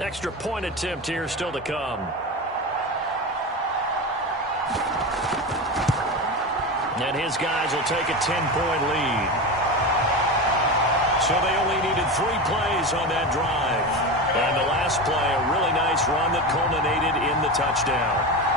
Extra point attempt here still to come. And his guys will take a 10-point lead. So they only needed 3 plays on that drive. And the last play, a really nice run that culminated in the touchdown.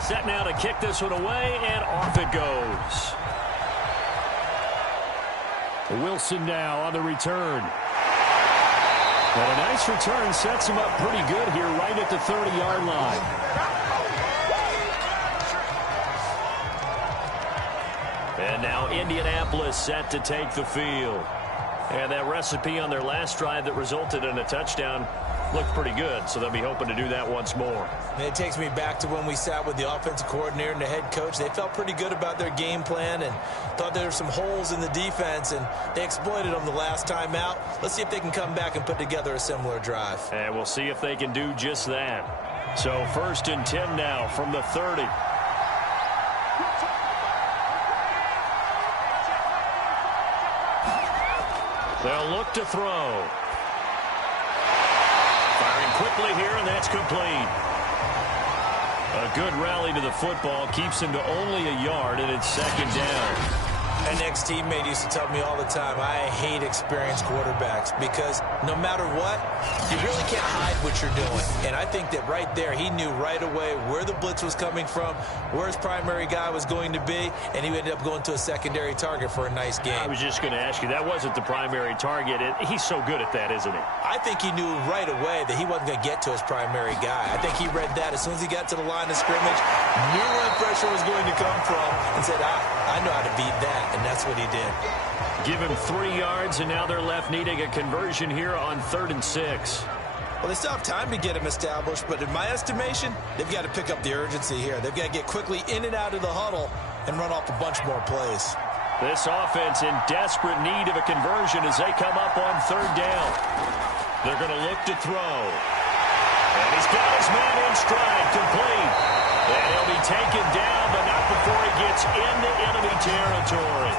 Set now to kick this one away, and off it goes. Wilson now on the return. And a nice return sets him up pretty good here right at the 30-yard line. And now Indianapolis set to take the field. And that recipe on their last drive that resulted in a touchdown looked pretty good, so they'll be hoping to do that once more. And it takes me back to when we sat with the offensive coordinator and the head coach. They felt pretty good about their game plan and thought there were some holes in the defense, and they exploited them the last time out. Let's see if they can come back and put together a similar drive. And we'll see if they can do just that. So 1st and 10 now from the 30. They'll look to throw. Firing quickly here, and that's complete. A good rally to the football keeps him to only a yard, and it's 2nd down. An ex-teammate used to tell me all the time, I hate experienced quarterbacks because no matter what, you really can't hide what you're doing. And I think that right there, he knew right away where the blitz was coming from, where his primary guy was going to be, and he ended up going to a secondary target for a nice game. I was just going to ask you, that wasn't the primary target. He's so good at that, isn't he? I think he knew right away that he wasn't going to get to his primary guy. I think he read that as soon as he got to the line of scrimmage, knew where the pressure was going to come from, and said, I know how to beat that. And that's what he did. Give him 3 yards, and now they're left needing a conversion here on 3rd and 6. Well, they still have time to get him established, but in my estimation, they've got to pick up the urgency here. They've got to get quickly in and out of the huddle and run off a bunch more plays. This offense in desperate need of a conversion as they come up on 3rd down. They're going to look to throw. And he's got his man in stride, complete. And he'll be taken down, but not before he gets into enemy territory.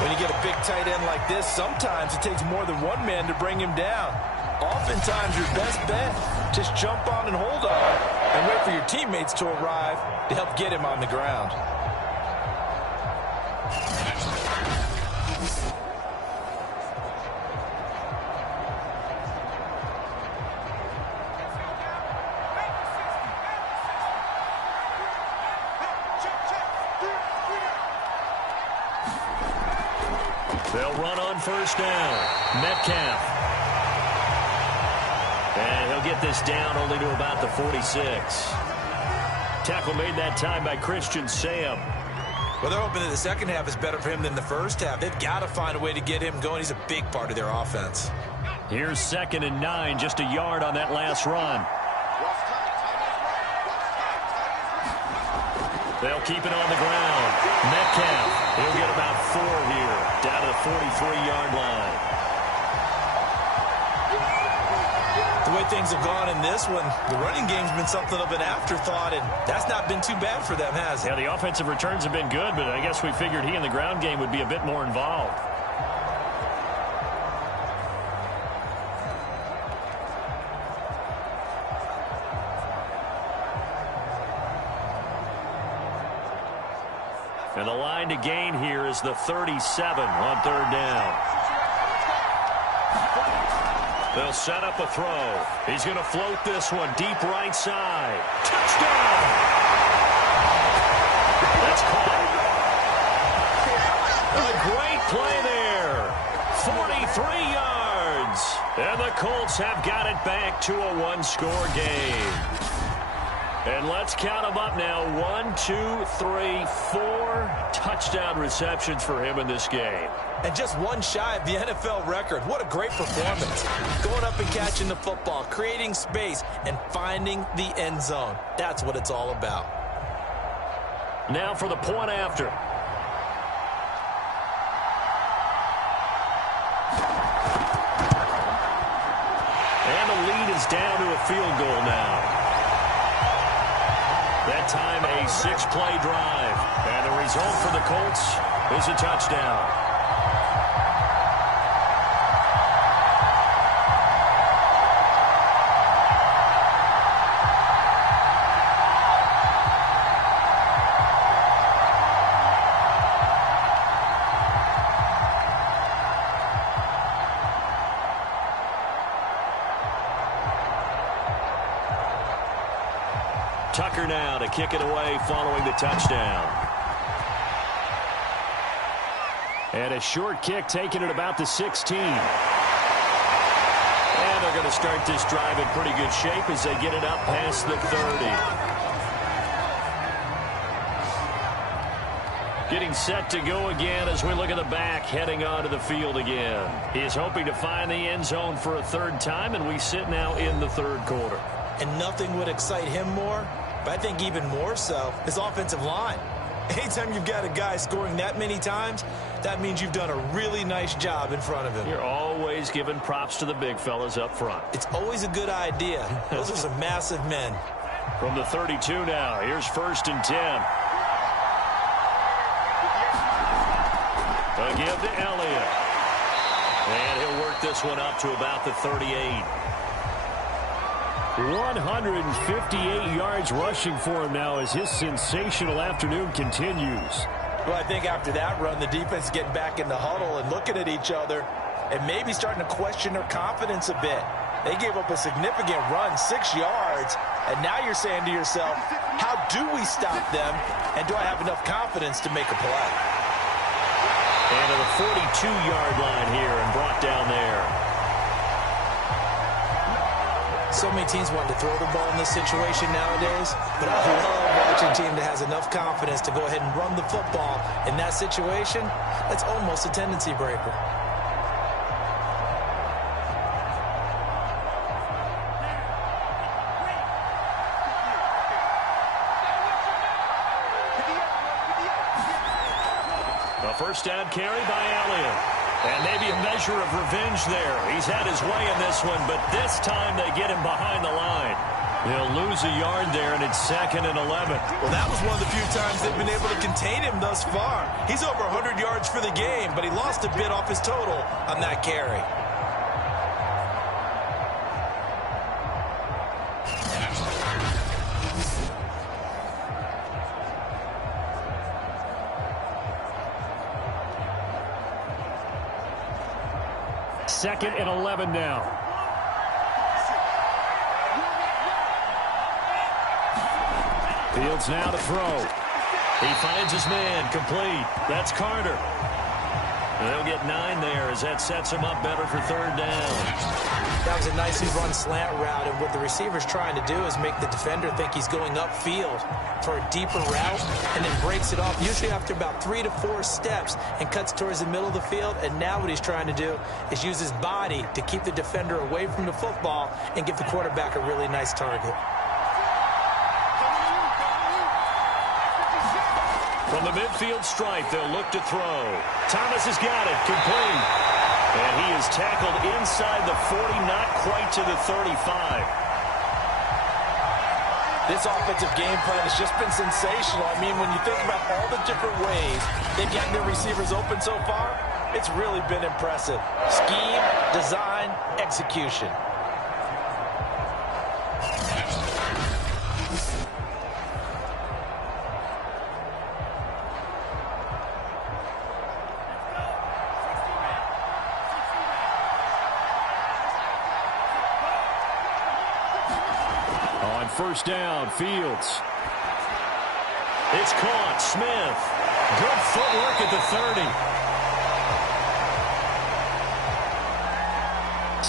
When you get a big tight end like this, sometimes it takes more than one man to bring him down. Oftentimes, your best bet, just jump on and hold on and wait for your teammates to arrive to help get him on the ground. They'll run on 1st down. Metcalf. And he'll get this down only to about the 46. Tackle made that time by Christian Sam. Well, they're hoping that the second half is better for him than the first half. They've got to find a way to get him going. He's a big part of their offense. Here's 2nd and 9, just a yard on that last run. They'll keep it on the ground. Metcalf, he'll get about 4 here, down to the 43-yard line. The way things have gone in this one, the running game's been something of an afterthought, and that's not been too bad for them, has it? Yeah, the offensive returns have been good, but I guess we figured he in the ground game would be a bit more involved. And the line to gain here is the 37 on 3rd down. They'll set up a throw. He's going to float this one deep right side. Touchdown! That's caught. A great play there. 43 yards. And the Colts have got it back to a one-score game. And let's count them up now. 1, 2, 3, 4 touchdown receptions for him in this game. And just one shy of the NFL record. What a great performance. Going up and catching the football, creating space, and finding the end zone. That's what it's all about. Now for the point after. And the lead is down to a field goal now. That time a 6-play drive. And the result for the Colts is a touchdown. Tucker now to kick it away following the touchdown. And a short kick taken at about the 16. And they're going to start this drive in pretty good shape as they get it up past the 30. Getting set to go again as we look at the back heading onto the field again. He is hoping to find the end zone for a third time, and we sit now in the third quarter. And nothing would excite him more, but I think even more so, his offensive line. Anytime you've got a guy scoring that many times, that means you've done a really nice job in front of him. You're always giving props to the big fellas up front. It's always a good idea. Those are some massive men. From the 32 now, here's 1st and 10. A give to Elliott. And he'll work this one up to about the 38. 158 yards rushing for him now as his sensational afternoon continues. Well, I think after that run, the defense is getting back in the huddle and looking at each other and maybe starting to question their confidence a bit. They gave up a significant run, 6 yards, and now you're saying to yourself, how do we stop them, and do I have enough confidence to make a play? And to the 42-yard line here and brought down there. So many teams want to throw the ball in this situation nowadays, but I love watching a team that has enough confidence to go ahead and run the football. In that situation, that's almost a tendency breaker. A first down carry by Elliott. And maybe a measure of revenge there. He's had his way in this one, but this time they get him behind the line. They'll lose a yard there, and it's 2nd and 11. Well, that was one of the few times they've been able to contain him thus far. He's over 100 yards for the game, but he lost a bit off his total on that carry. Second and 11 now. Fields now to throw. He finds his man, complete. That's Carter. They'll get 9 there as that sets him up better for 3rd down. That was a nicely run slant route, and what the receiver's trying to do is make the defender think he's going upfield for a deeper route and then breaks it off, usually after about 3 to 4 steps, and cuts towards the middle of the field. And now what he's trying to do is use his body to keep the defender away from the football and give the quarterback a really nice target. From the midfield stripe, they'll look to throw. Thomas has got it, complete. And he is tackled inside the 40, not quite to the 35. This offensive game plan has just been sensational. I mean, when you think about all the different ways they've gotten their receivers open so far, it's really been impressive. Scheme, design, execution. First down, Fields. It's caught. Smith. Good footwork at the 30.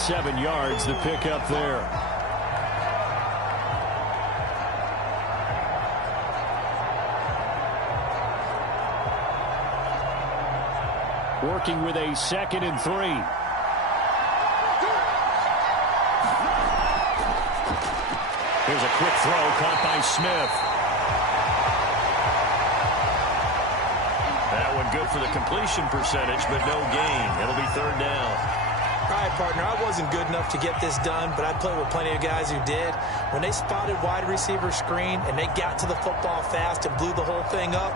7 yards to pick up there. Working with a 2nd and 3. Here's a quick throw caught by Smith. That one good for the completion percentage, but no gain. It'll be 3rd down. All right, partner, I wasn't good enough to get this done, but I played with plenty of guys who did. When they spotted wide receiver screen and they got to the football fast and blew the whole thing up,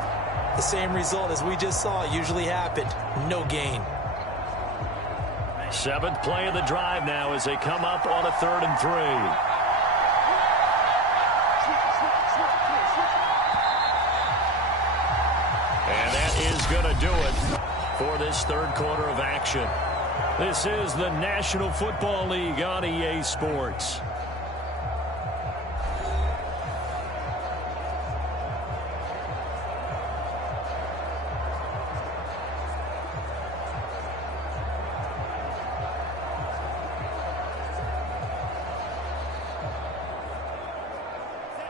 the same result as we just saw usually happened. No gain. 7th play of the drive now as they come up on a 3rd and 3. And that is going to do it for this 3rd quarter of action. This is the National Football League on EA Sports.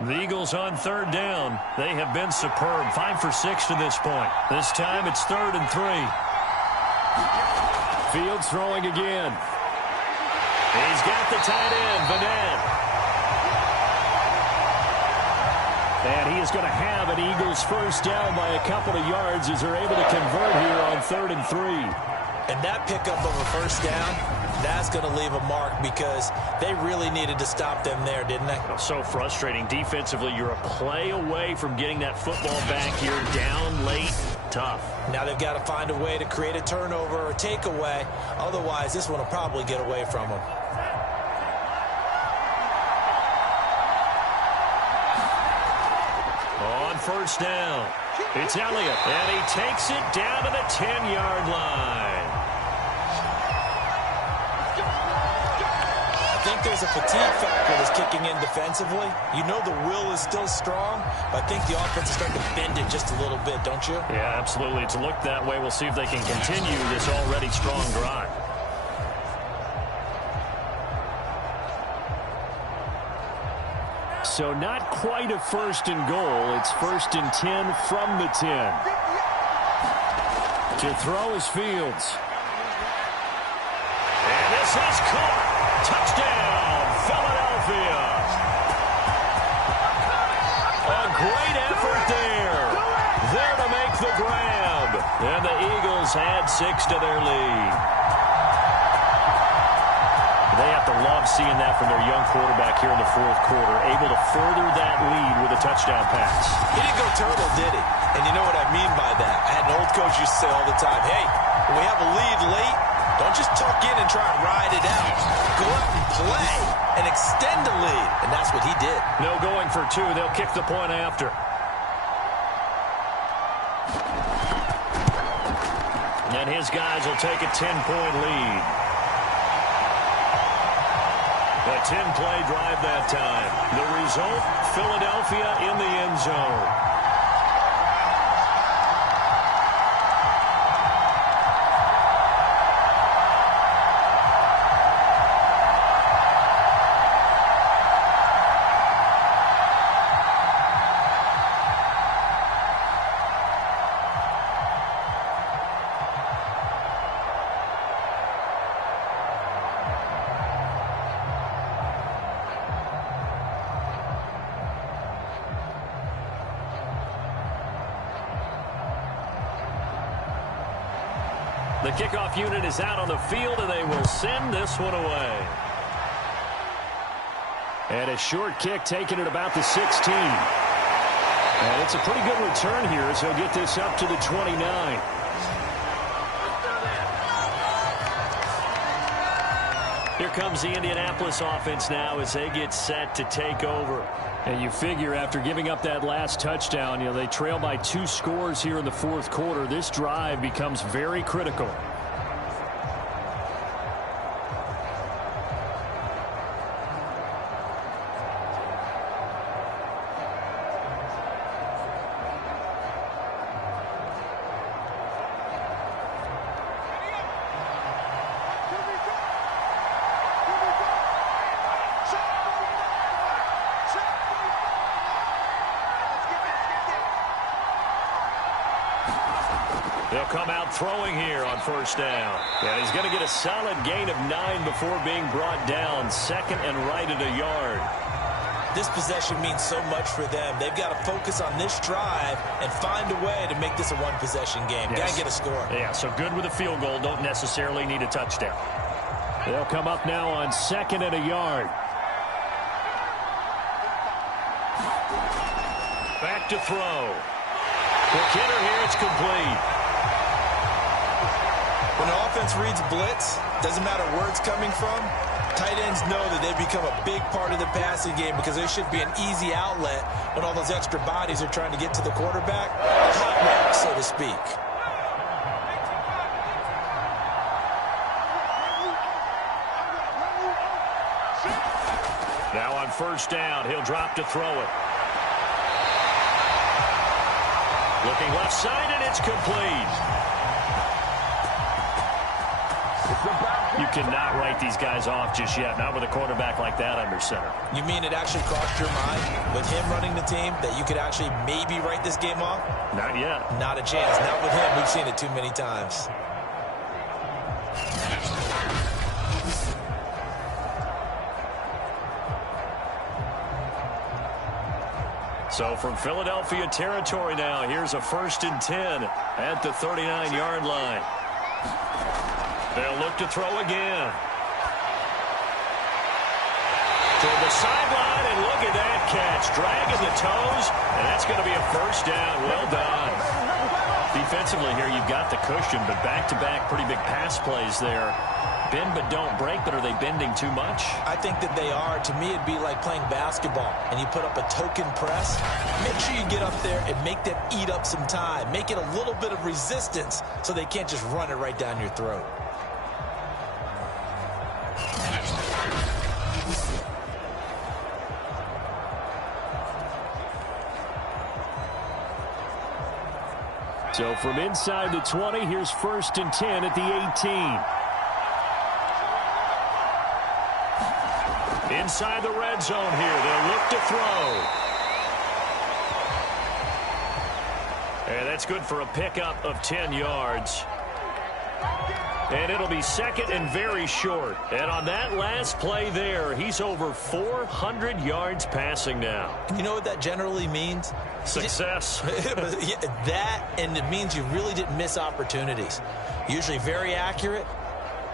The Eagles on 3rd down. They have been superb. 5 for 6 to this point. This time it's 3rd and 3. Fields throwing again. He's got the tight end, Vanette. And he is going to have an Eagles first down by a couple of yards as they're able to convert here on 3rd and 3. And that pickup of a first down, that's going to leave a mark because they really needed to stop them there, didn't they? So frustrating. Defensively, you're a play away from getting that football back here down late. Tough. Now they've got to find a way to create a turnover or takeaway. Otherwise, this one will probably get away from them. On first down, it's Elliott, and he takes it down to the 10-yard line. I think there's a fatigue factor that's kicking in defensively. You know the will is still strong, but I think the offense is starting to bend it just a little bit, don't you? Yeah, absolutely. It's looked that way. We'll see if they can continue this already strong drive. So not quite a 1st and goal. It's 1st and 10 from the 10. To throw is Fields. And this is caught. Touchdown, Philadelphia. A great effort there. There to make the grab. And the Eagles add 6 to their lead. They have to love seeing that from their young quarterback here in the 4th quarter, able to further that lead with a touchdown pass. He didn't go turtle, did he? And you know what I mean by that. I had an old coach used to say all the time, hey, when we have a lead late, don't just tuck in and try and ride it out. Go out and play and extend the lead. And that's what he did. No going for 2. They'll kick the point after. And his guys will take a 10-point lead. A 10-play drive that time. The result, Philadelphia in the end zone. The kickoff unit is out on the field, and they will send this one away. And a short kick taken at about the 16. And it's a pretty good return here, so he'll get this up to the 29. Here comes the Indianapolis offense now as they get set to take over. And you figure after giving up that last touchdown, they trail by 2 scores here in the 4th quarter. This drive becomes very critical. They'll come out throwing here on first down. And he's going to get a solid gain of 9 before being brought down. Second and right at a yard. This possession means so much for them. They've got to focus on this drive and find a way to make this a one-possession game. Yes. Got to get a score. Yeah, so good with a field goal. Don't necessarily need a touchdown. They'll come up now on second and a yard. Back to throw. Quick hitter here. It's complete. When the offense reads blitz, doesn't matter where it's coming from, tight ends know that they become a big part of the passing game because there should be an easy outlet when all those extra bodies are trying to get to the quarterback. Hot route, so to speak. Now on first down, he'll drop to throw it. Looking left side, and it's complete. You cannot write these guys off just yet, not with a quarterback like that under center. You mean it actually crossed your mind with him running the team that you could actually maybe write this game off? Not yet. Not a chance. Not with him. We've seen it too many times. So from Philadelphia territory now, here's a 1st and 10 at the 39-yard line. They'll look to throw again. Toward the sideline, and look at that catch. Dragging the toes, and that's going to be a first down. Well done. Defensively here, you've got the cushion, but back-to-back pretty big pass plays there. Bend but don't break, but are they bending too much? I think that they are. To me, it'd be like playing basketball, and you put up a token press. Make sure you get up there and make them eat up some time. Make it a little bit of resistance so they can't just run it right down your throat. So from inside the 20, here's 1st and 10 at the 18. Inside the red zone here, they'll look to throw. And that's good for a pickup of 10 yards. And it'll be second and very short. And on that last play there, he's over 400 yards passing now. You know what that generally means? Success. That, and it means you really didn't miss opportunities. Usually very accurate.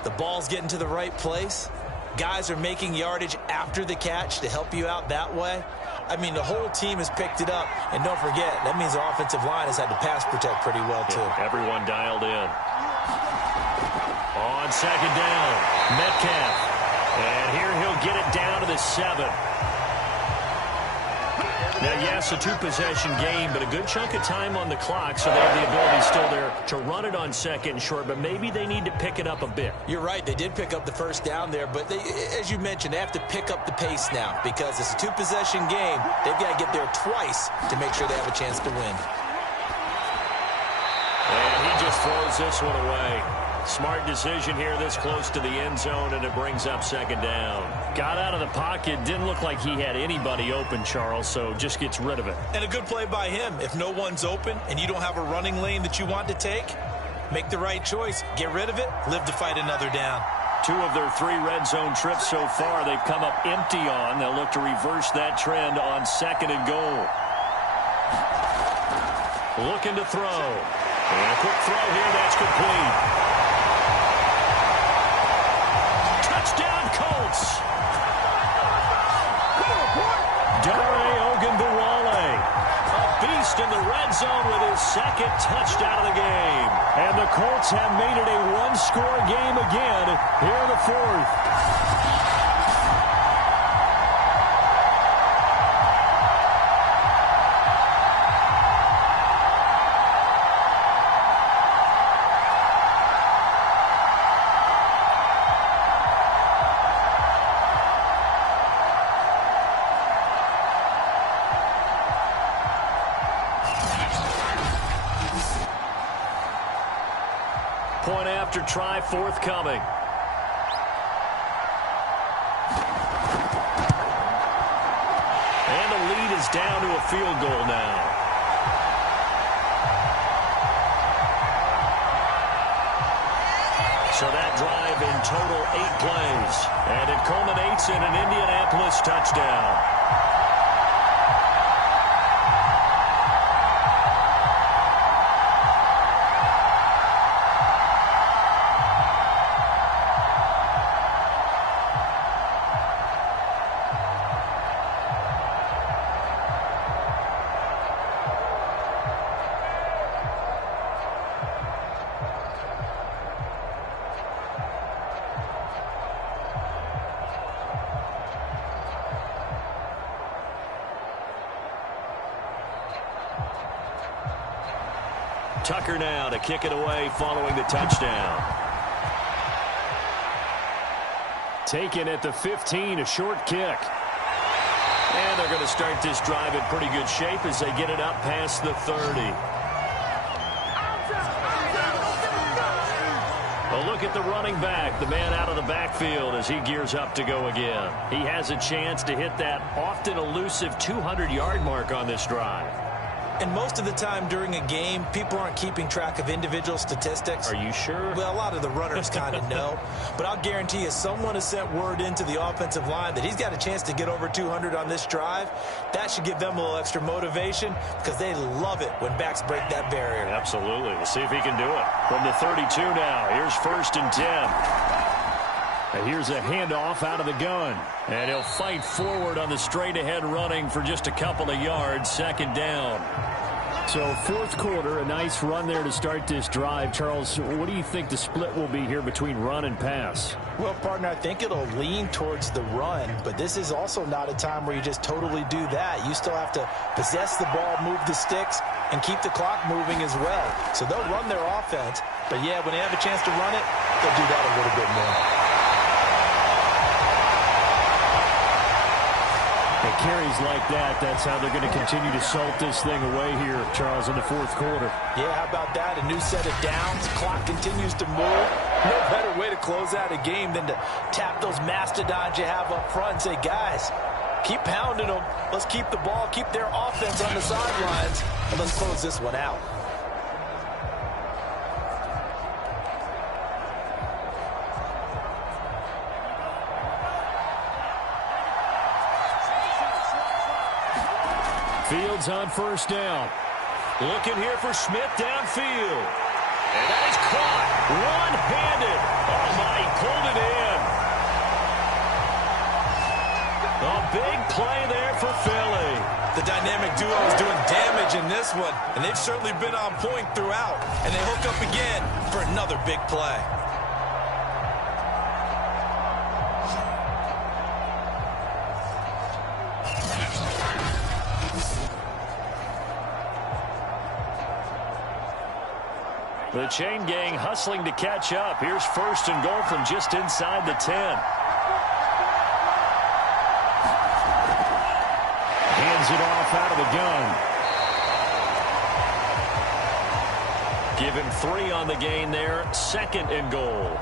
The ball's getting to the right place. Guys are making yardage after the catch to help you out that way. I mean, the whole team has picked it up. And don't forget, that means the offensive line has had to pass protect pretty well, too. Yeah, everyone dialed in. On second down, Metcalf. And here he'll get it down to the 7. Now, yes, a 2-possession game, but a good chunk of time on the clock, so they have the ability still there to run it on second and short, but maybe they need to pick it up a bit. You're right. They did pick up the first down there, but they, as you mentioned, they have to pick up the pace now because it's a 2-possession game. They've got to get there twice to make sure they have a chance to win. And he just throws this one away. Smart decision here this close to the end zone, and it brings up second down. Got out of the pocket. Didn't look like he had anybody open, Charles, so just gets rid of it. And a good play by him. If no one's open and you don't have a running lane that you want to take, make the right choice. Get rid of it. Live to fight another down. 2 of their 3 red zone trips so far they've come up empty on. They'll look to reverse that trend on second and goal. Looking to throw. And a quick throw here. That's complete. Touchdown, Colts. Dare Ogunbowale, a beast in the red zone with his 2nd touchdown of the game. And the Colts have made it a 1-score game again here in the 4th. Point after try forthcoming. And the lead is down to a field goal now. So that drive in total 8 plays. And it culminates in an Indianapolis touchdown. Tucker now to kick it away following the touchdown. Taken at the 15, a short kick. And they're going to start this drive in pretty good shape as they get it up past the 30. A look at the running back, the man out of the backfield as he gears up to go again. He has a chance to hit that often elusive 200-yard mark on this drive. And most of the time during a game, people aren't keeping track of individual statistics. Are you sure? Well, a lot of the runners kind of know. But I'll guarantee you, someone has sent word into the offensive line that he's got a chance to get over 200 on this drive. That should give them a little extra motivation because they love it when backs break that barrier. Absolutely. We'll see if he can do it. From the 32 now, here's 1st and 10. And here's a handoff out of the gun. And he'll fight forward on the straight-ahead running for just a couple of yards, 2nd down. So 4th quarter, a nice run there to start this drive. Charles, what do you think the split will be here between run and pass? Well, partner, I think it'll lean towards the run, but this is also not a time where you just totally do that. You still have to possess the ball, move the sticks, and keep the clock moving as well. So they'll run their offense, but yeah, when they have a chance to run it, they'll do that a little bit more. It carries like that. That's how they're going to continue to salt this thing away here, Charles, in the 4th quarter. Yeah, how about that? A new set of downs. Clock continues to move. No better way to close out a game than to tap those mastodons you have up front and say, guys, keep pounding them. Let's keep the ball, keep their offense on the sidelines, and let's close this one out. Fields on 1st down. Looking here for Smith downfield. And that is caught. One-handed. Oh, my, he pulled it in. A big play there for Philly. The dynamic duo is doing damage in this one, and they've certainly been on point throughout. And they hook up again for another big play. The chain gang hustling to catch up. Here's 1st and goal from just inside the 10. Hands it off out of the gun. Give him 3 on the gain there. 2nd and goal.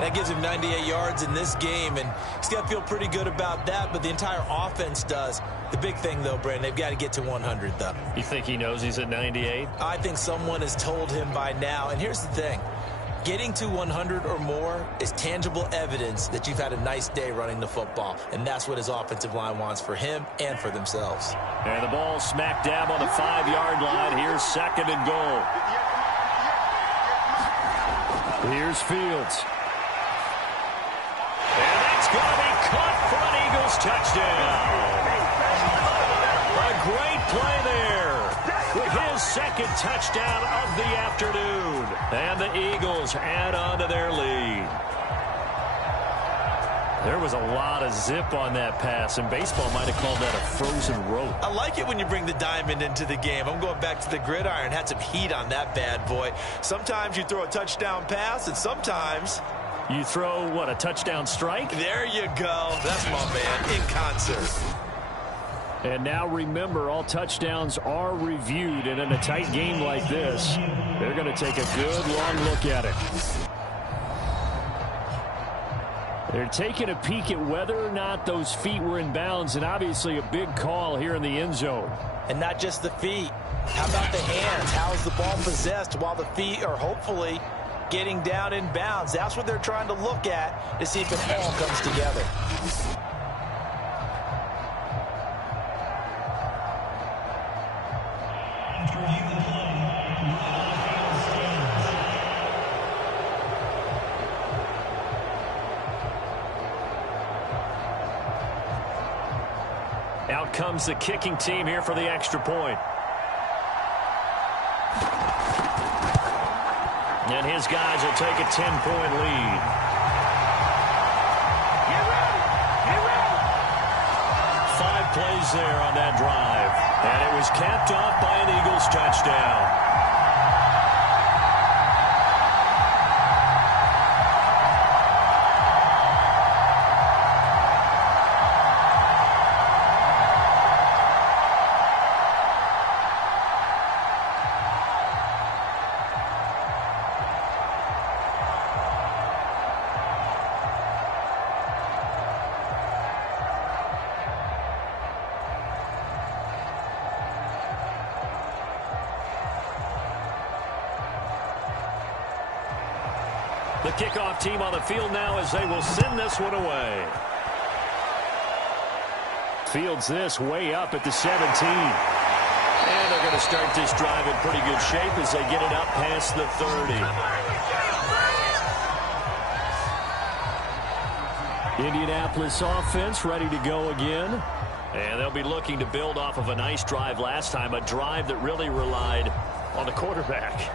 That gives him 98 yards in this game, and he's got to feel pretty good about that, but the entire offense does. The big thing, though, Brandon, they've got to get to 100, though. You think he knows he's at 98? I think someone has told him by now, and here's the thing. Getting to 100 or more is tangible evidence that you've had a nice day running the football, and that's what his offensive line wants for him and for themselves. And the ball smack dab on the 5-yard line. Here's 2nd and goal. Here's Fields. And that's going to be caught for an Eagles touchdown. A great play there with his 2nd touchdown of the afternoon. And the Eagles add on to their lead. There was a lot of zip on that pass, and baseball might have called that a frozen rope. I like it when you bring the diamond into the game. I'm going back to the gridiron. Had some heat on that bad boy. Sometimes you throw a touchdown pass, and sometimes you throw, what, a touchdown strike? There you go. That's my man in concert. And now remember, all touchdowns are reviewed, and in a tight game like this, they're going to take a good long look at it. They're taking a peek at whether or not those feet were in bounds, and obviously a big call here in the end zone. And not just the feet. How about the hands? How is the ball possessed while the feet are hopefully getting down in bounds. That's what they're trying to look at to see if it all comes together. Out comes the kicking team here for the extra point. And his guys will take a 10-point lead. Get ready! Get ready! 5 plays there on that drive. And it was capped off by an Eagles touchdown. The kickoff team on the field now as they will send this one away. Fields this way up at the 17. And they're going to start this drive in pretty good shape as they get it up past the 30. Indianapolis offense ready to go again. And they'll be looking to build off of a nice drive last time, a drive that really relied on the quarterback.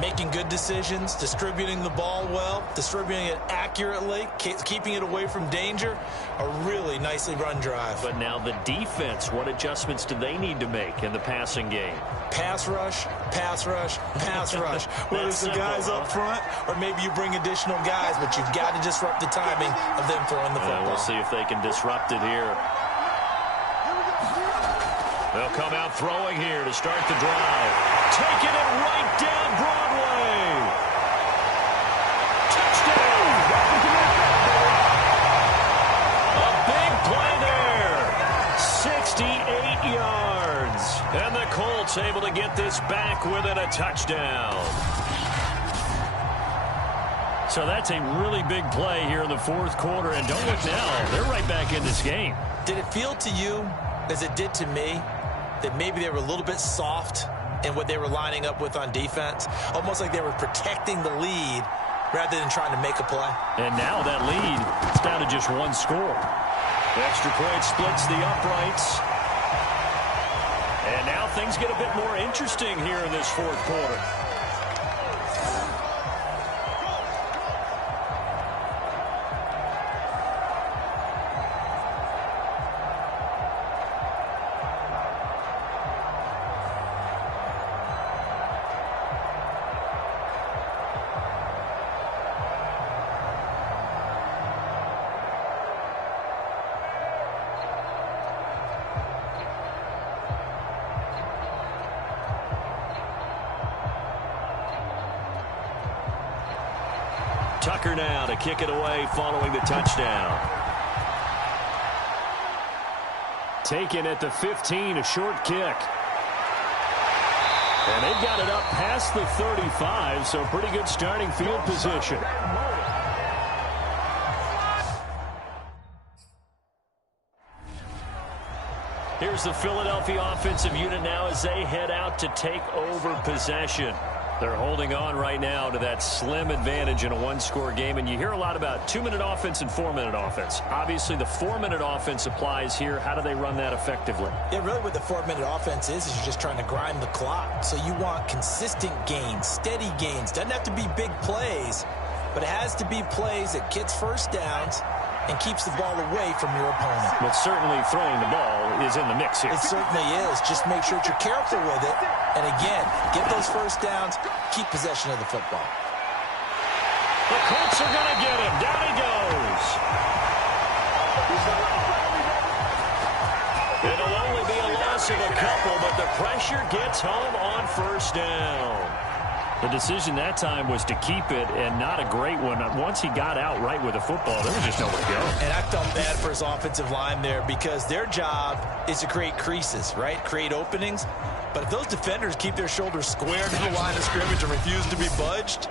Making good decisions, distributing the ball well, distributing it accurately, keeping it away from danger. A really nicely run drive. But now the defense, what adjustments do they need to make in the passing game? Pass rush, pass rush, pass rush. Whether it's the guys up front or maybe you bring additional guys, but you've got to disrupt the timing of them throwing the football. We'll see if they can disrupt it here. They'll come out throwing here to start the drive. Taking it right down Broadway. Touchdown! A big play there. 68 yards. And the Colts able to get this back within a touchdown. So that's a really big play here in the fourth quarter. And don't look now, they're right back in this game. Did it feel to you, as it did to me, that maybe they were a little bit soft in what they were lining up with on defense? Almost like they were protecting the lead rather than trying to make a play. And now that lead is down to just one score. The extra point splits the uprights. And now things get a bit more interesting here in this fourth quarter. Tucker now to kick it away following the touchdown. Taken at the 15, a short kick. And they've got it up past the 35, so pretty good starting field position. Here's the Philadelphia offensive unit now as they head out to take over possession. They're holding on right now to that slim advantage in a one-score game, and you hear a lot about 2-minute offense and 4-minute offense. Obviously, the 4-minute offense applies here. How do they run that effectively? Yeah, really what the 4-minute offense is you're just trying to grind the clock. So you want consistent gains, steady gains. Doesn't have to be big plays, but it has to be plays that gets first downs and keeps the ball away from your opponent. But certainly throwing the ball is in the mix here. It certainly is. Just make sure that you're careful with it. And again, get those first downs, keep possession of the football. The Colts are going to get him. Down he goes. It'll only be a loss of a couple, but the pressure gets home on first down. The decision that time was to keep it, and not a great one. Once he got out right with the football, there was just nowhere to go. And I felt bad for his offensive line there because their job is to create creases, right? Create openings. But if those defenders keep their shoulders square to the line of scrimmage and refuse to be budged,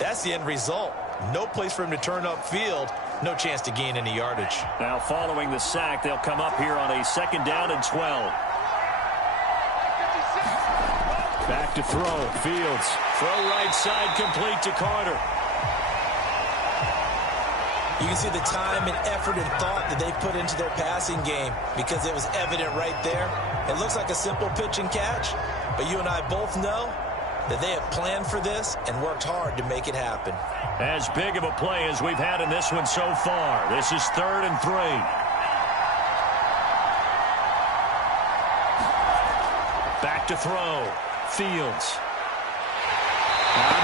That's the end result. No place for him to turn upfield. No chance to gain any yardage. Now following the sack, they'll come up here on a 2nd down and 12. Back to throw. Fields. Throw right side complete to Carter. You can see the time and effort and thought that they put into their passing game because it was evident right there. It looks like a simple pitch and catch, but you and I both know that they have planned for this and worked hard to make it happen. As big of a play as we've had in this one so far. This is 3rd and 3. Back to throw. Fields.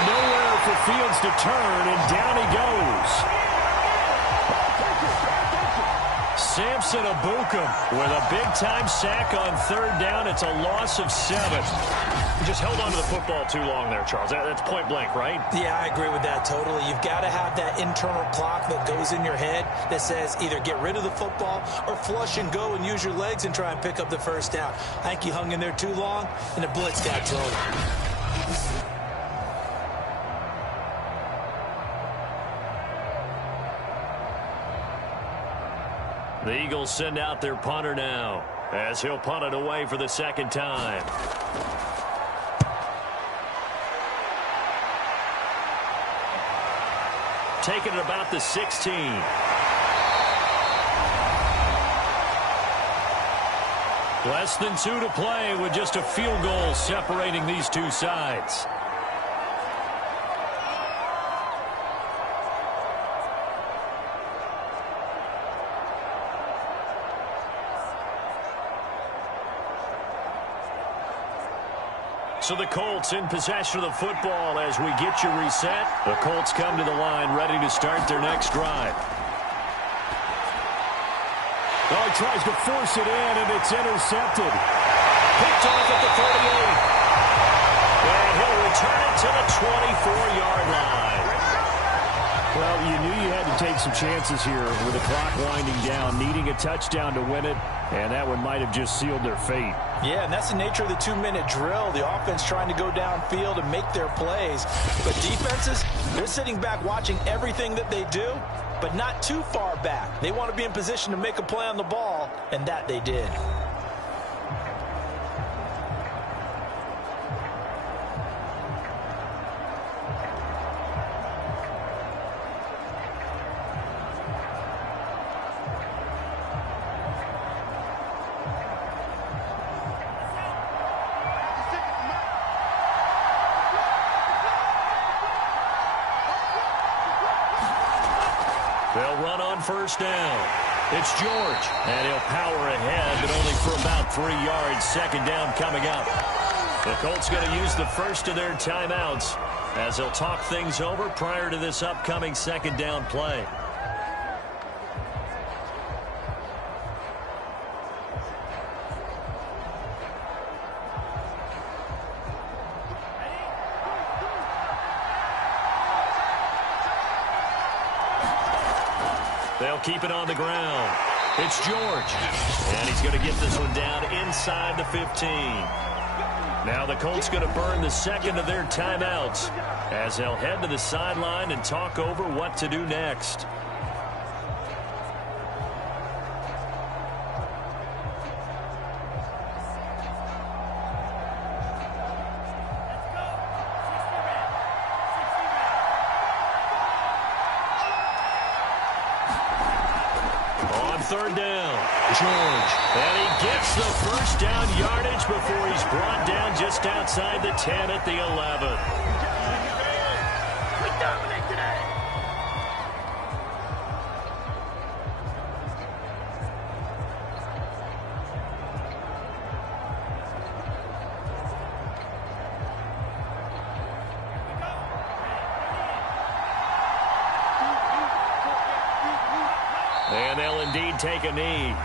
Nowhere for Fields to turn, and down he goes. Samson Abukum with a big-time sack on 3rd down. It's a loss of 7. You just held on to the football too long there, Charles. That's point blank, right? Yeah, I agree with that totally. You've got to have that internal clock that goes in your head that says either get rid of the football or flush and go and use your legs and try and pick up the 1st down. I think he hung in there too long, and the blitz got thrown. The Eagles send out their punter now as he'll punt it away for the 2nd time. Taking it about the 16. Less than 2 to play with just a field goal separating these two sides. So the Colts in possession of the football as we get you reset. The Colts come to the line ready to start their next drive. Oh, he tries to force it in, and it's intercepted. Picked off at the 38. And he'll return it to the 24-yard line. Well, you knew you had to take some chances here with the clock winding down, needing a touchdown to win it, and that one might have just sealed their fate. Yeah, and that's the nature of the 2-minute drill. The offense trying to go downfield and make their plays. But defenses, they're sitting back watching everything that they do, but not too far back. They want to be in position to make a play on the ball, and that they did. They'll run on 1st down. It's George, and he'll power ahead, but only for about 3 yards. 2nd down coming up. The Colts going to use the first of their timeouts as they'll talk things over prior to this upcoming 2nd down play. They'll keep it on the ground. It's George. And he's going to get this one down inside the 15. Now the Colts going to burn the 2nd of their timeouts as they'll head to the sideline and talk over what to do next. On 3rd down, George. And he gets the 1st down yardage before he's brought down just outside the 10 at the 11. We dominate today. And they'll indeed take a knee.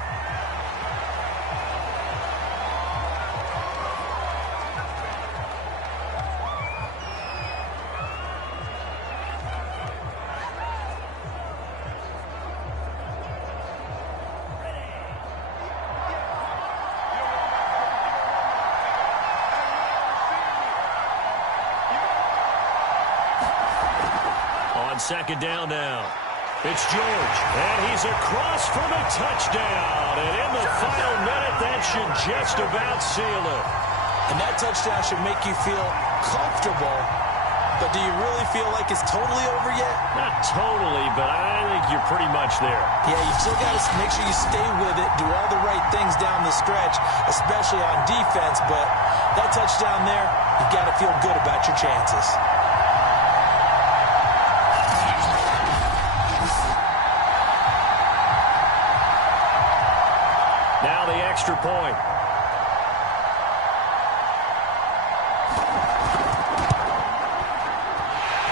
second down now. It's George, and he's across for the touchdown. And in the final minute, that should just about seal it. And that touchdown should make you feel comfortable. But do you really feel like it's totally over yet? Not totally, but I think you're pretty much there. Yeah, you still got to make sure you stay with it, do all the right things down the stretch, especially on defense. But that touchdown there, you've got to feel good about your chances. Now the extra point.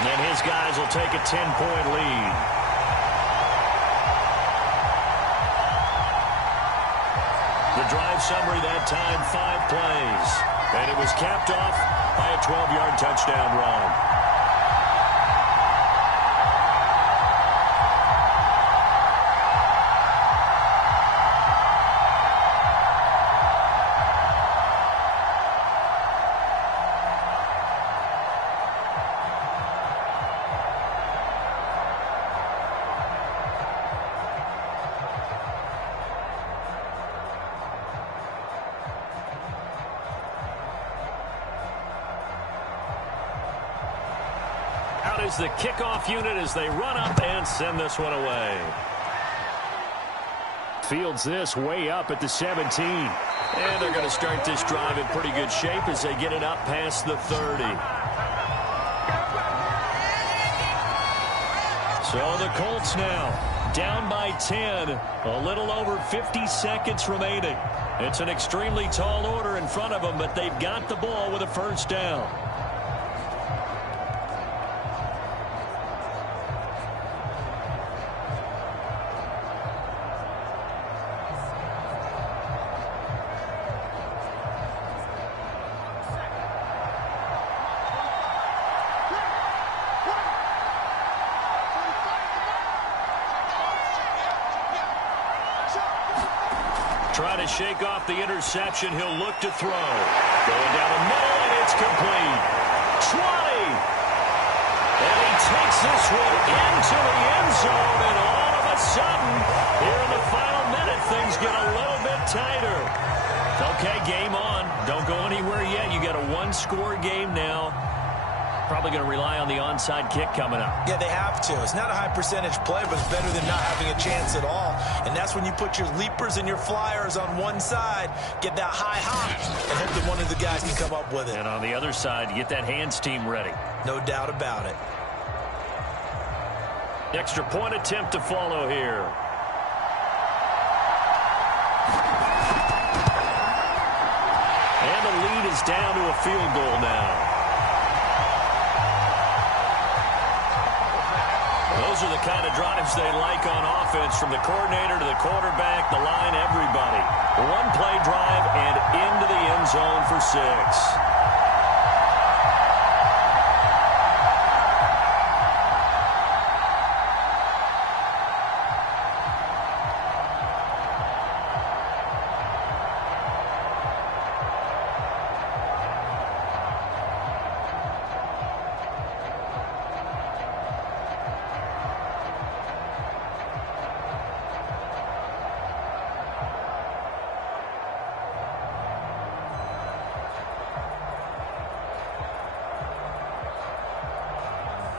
And his guys will take a 10-point lead. The drive summary that time, 5 plays. And it was capped off by a 12-yard touchdown run. Out is the kickoff unit as they run up and send this one away. Fields this way up at the 17. And they're going to start this drive in pretty good shape as they get it up past the 30. So the Colts now down by 10. A little over 50 seconds remaining. It's an extremely tall order in front of them, but they've got the ball with a first down. Try to shake off the interception. He'll look to throw. Going down the middle, and it's complete. 20. And he takes this one into the end zone, and all of a sudden, here in the final minute, things get a little bit tighter. Okay, game on. Don't go anywhere yet. You got a one-score game now. Probably going to rely on the onside kick coming up. Yeah, they have to. It's not a high percentage play, but it's better than not having a chance at all. And that's when you put your leapers and your flyers on one side, get that high hop, and hope that one of the guys can come up with it. And on the other side, get that hands team ready. No doubt about it. Extra point attempt to follow here. And the lead is down to a field goal now. Those are the kind of drives they like on offense, from the coordinator to the quarterback, the line, everybody. One-play drive and into the end zone for 6.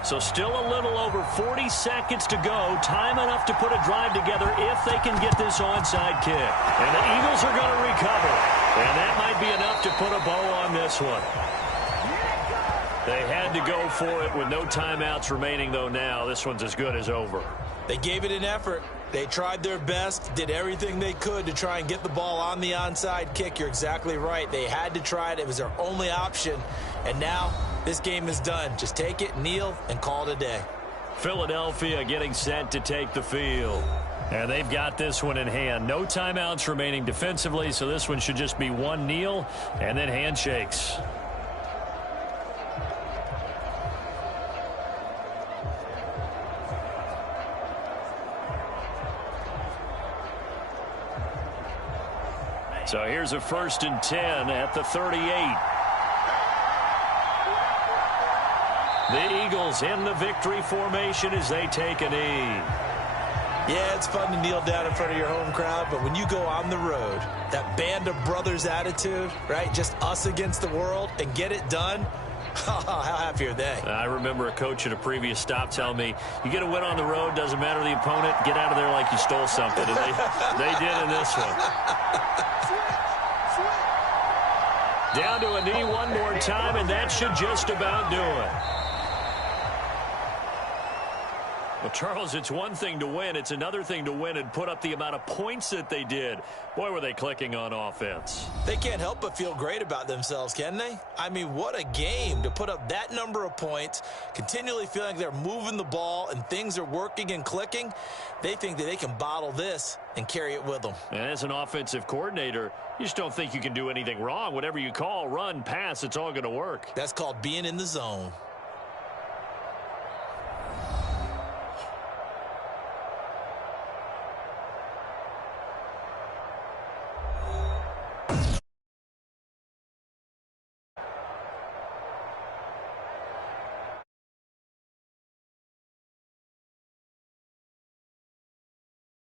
So still a little over 40 seconds to go. Time enough to put a drive together if they can get this onside kick. And the Eagles are going to recover. And that might be enough to put a bow on this one. They had to go for it with no timeouts remaining, though. Now this one's as good as over. They gave it an effort. They tried their best, did everything they could to try and get the ball on the onside kick. You're exactly right. They had to try it. It was their only option. And now this game is done. Just take it, kneel, and call it a day. Philadelphia getting set to take the field. And they've got this one in hand. No timeouts remaining defensively, so this one should just be one kneel and then handshakes. So here's a 1st and 10 at the 38. The Eagles in the victory formation as they take a knee. Yeah, it's fun to kneel down in front of your home crowd, but when you go on the road, that band of brothers attitude, right, just us against the world, and get it done, how happy are they? I remember a coach at a previous stop telling me, you get a win on the road, doesn't matter the opponent, get out of there like you stole something. And they did in this one. Down to a knee one more time, and that should just about do it. Well, Charles, it's one thing to win. It's another thing to win and put up the amount of points that they did. Boy, were they clicking on offense. They can't help but feel great about themselves, can they? I mean, what a game to put up that number of points, continually feeling like they're moving the ball and things are working and clicking. They think that they can bottle this and carry it with them. And as an offensive coordinator, you just don't think you can do anything wrong. Whatever you call, run, pass, it's all going to work. That's called being in the zone.